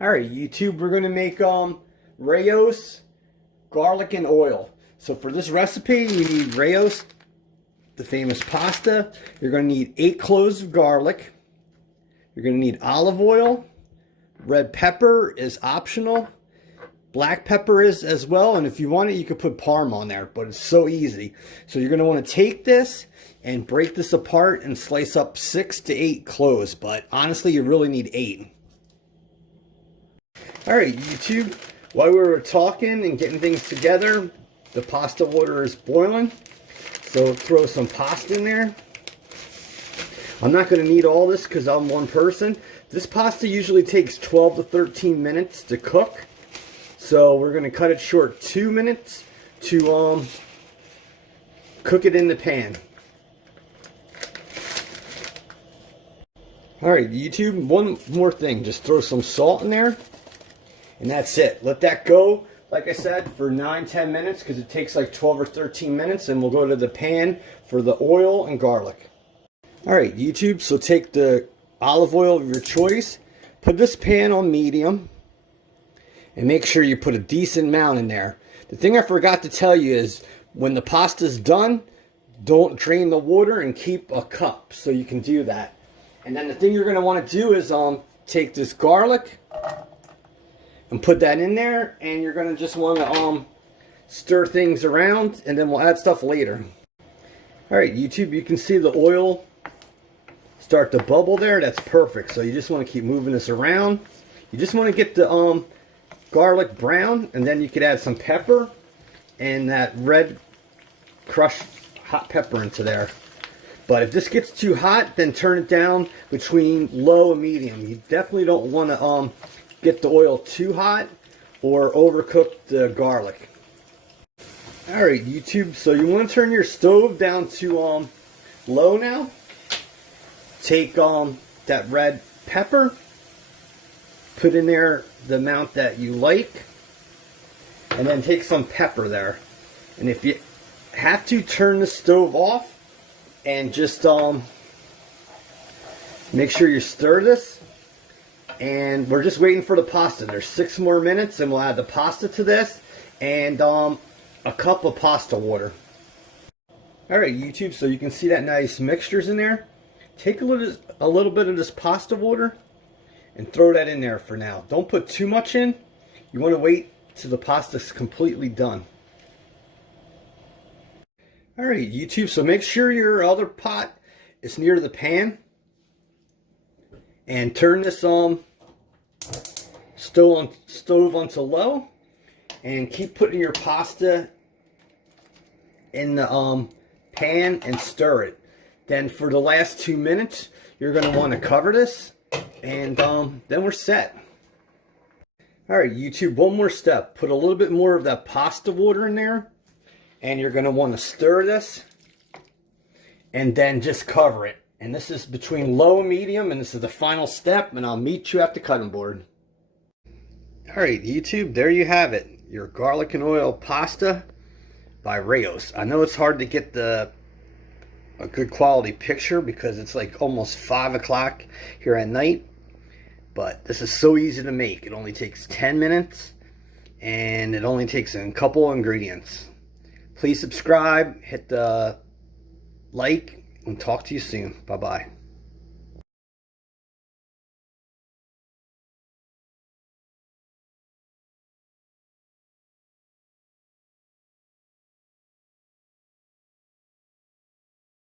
Alright, YouTube, we're going to make Rayos, garlic, and oil. So for this recipe, you need Rayos, the famous pasta. You're going to need 8 cloves of garlic. You're going to need olive oil. Red pepper is optional. Black pepper is as well, and if you want it, you could put Parm on there, but it's so easy. So you're going to want to take this and break this apart and slice up 6 to 8 cloves, but honestly, you really need 8. Alright, YouTube, while we were talking and getting things together, the pasta water is boiling. So throw some pasta in there. I'm not going to need all this because I'm one person. This pasta usually takes 12 to 13 minutes to cook. So we're going to cut it short 2 minutes to cook it in the pan. Alright, YouTube, one more thing. Just throw some salt in there. And that's it. Let that go, like I said, for 9-10 minutes because it takes like 12 or 13 minutes. And we'll go to the pan for the oil and garlic. Alright, YouTube, so take the olive oil of your choice. Put this pan on medium. And make sure you put a decent amount in there. The thing I forgot to tell you is when the pasta's done, don't drain the water and keep a cup so you can do that. And then the thing you're going to want to do is take this garlic and put that in there, and you're going to just want to stir things around, and then we'll add stuff later. Alright, YouTube, you can see the oil start to bubble there. That's perfect. So you just want to keep moving this around. You just want to get the garlic brown, and then you could add some pepper and that red crushed hot pepper into there. But if this gets too hot, then turn it down between low and medium. You definitely don't want to get the oil too hot or overcook the garlic. Alright, YouTube, so you want to turn your stove down to low now. Take that red pepper, put in there the amount that you like, and then take some pepper there. And if you have to, turn the stove off and just make sure you stir this. And we're just waiting for the pasta. There's 6 more minutes and we'll add the pasta to this and a cup of pasta water. Alright, YouTube, so you can see that nice mixture's in there. Take a little bit of this pasta water and throw that in there for now. Don't put too much in. You want to wait till the pasta's completely done. Alright, YouTube, so make sure your other pot is near the pan. And turn this stove onto low. And keep putting your pasta in the pan and stir it. Then for the last 2 minutes, you're going to want to cover this. And then we're set. Alright, YouTube, one more step. Put a little bit more of that pasta water in there. And you're going to want to stir this. And then just cover it. And this is between low and medium. And this is the final step. And I'll meet you at the cutting board. Alright, YouTube, there you have it. Your garlic and oil pasta by Rayos. I know it's hard to get a good quality picture because it's like almost 5 o'clock here at night. But this is so easy to make. It only takes 10 minutes. And it only takes a couple ingredients. Please subscribe, hit the like, and talk to you soon. Bye-bye.